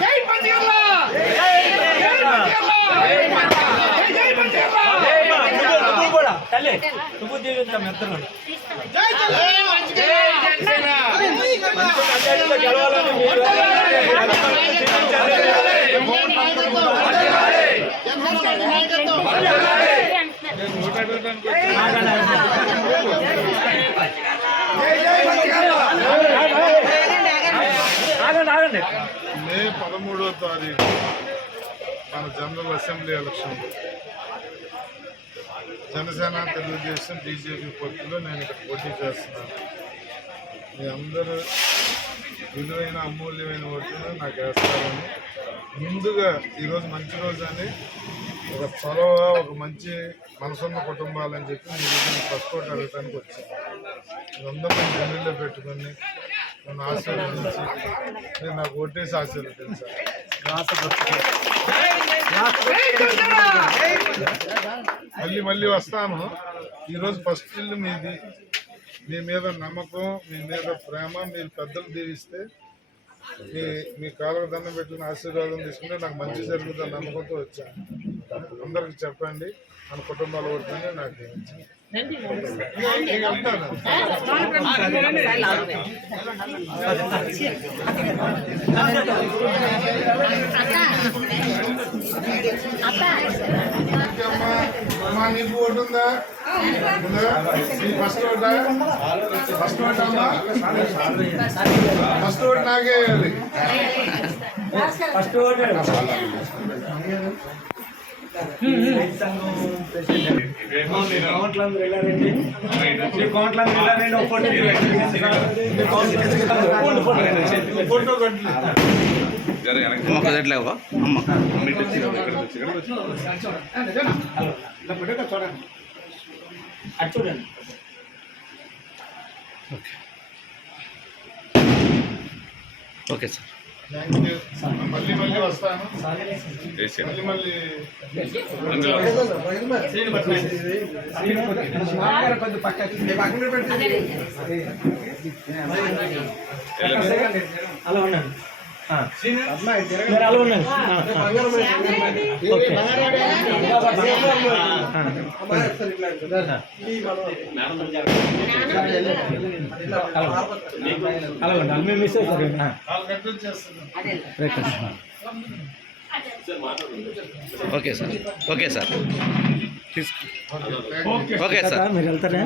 జై పంచగల్ల జై పంచగల్ల జై పంచగల్ల తల్లి నువ్వు జై గెలవాలని మీరు మే పదమూడవ తారీఖు మన general assembly election Janasena Telugu Desam BJP పొత్తులో నేను ఇక్కడ పోటీ చేస్తున్నాను మీ అందరూ విలువైన అమూల్యమైన ఓట్లను నాకు వేస్తారని ముందుగా ఈరోజు మంచి రోజు అని ఒక చొరవ ఒక మంచి మనసున్న కుటుంబాలని చెప్పి మీరు ఫస్ట్ కోట అడగటానికి వచ్చాను అందరూ నన్ను గుండెల్లో పెట్టుకొని నన్ను ఆశీర్వదించి మీరు నాకు ఓటేసి ఆశీర్వదించాను మళ్ళీ మళ్ళీ వస్తాను. ఈరోజు ఫస్ట్ ఇల్లు మీది. మీ మీద నమ్మకం మీ మీద ప్రేమ మీరు పెద్దలు దీవిస్తే మీ మీ కాళ్ళకు దండం పెట్టుకుని ఆశీర్వాదం తీసుకుంటే నాకు మంచి జరుగుతుంది నమ్మకంతో వచ్చాను. అందరికి చెప్పండి. మన కుటుంబాలు కొడుతుంది నాకు అమ్మా, అమ్మా నీకు ఓటు ఉందా? ఫస్ట్ ఓటా? ఫస్ట్ ఓట్ అమ్మా? ఫస్ట్ ఓట్ నాకే ఫస్ట్ ఓటు. కౌంట్లందరూ ఇలా రండి మీ కౌంట్లందరూ ఇలా రండి ఒక ఫోటో ఫోటో అమ్మ ఓకే సార్. థ్యాంక్ యూ మళ్ళీ మళ్ళీ వస్తాను. మళ్ళీ మళ్ళీ అలా ఉండండి. ఆ, ఆ. ఓకే ఆ. అలా ఉండాలి మేము మిస్ అవుతారు ఆ. వాళ్ళు కట్టు చేస్తున్నాను రైట్ అండి. Okay sir okay sir okay okay sir మీరు వెళ్తారా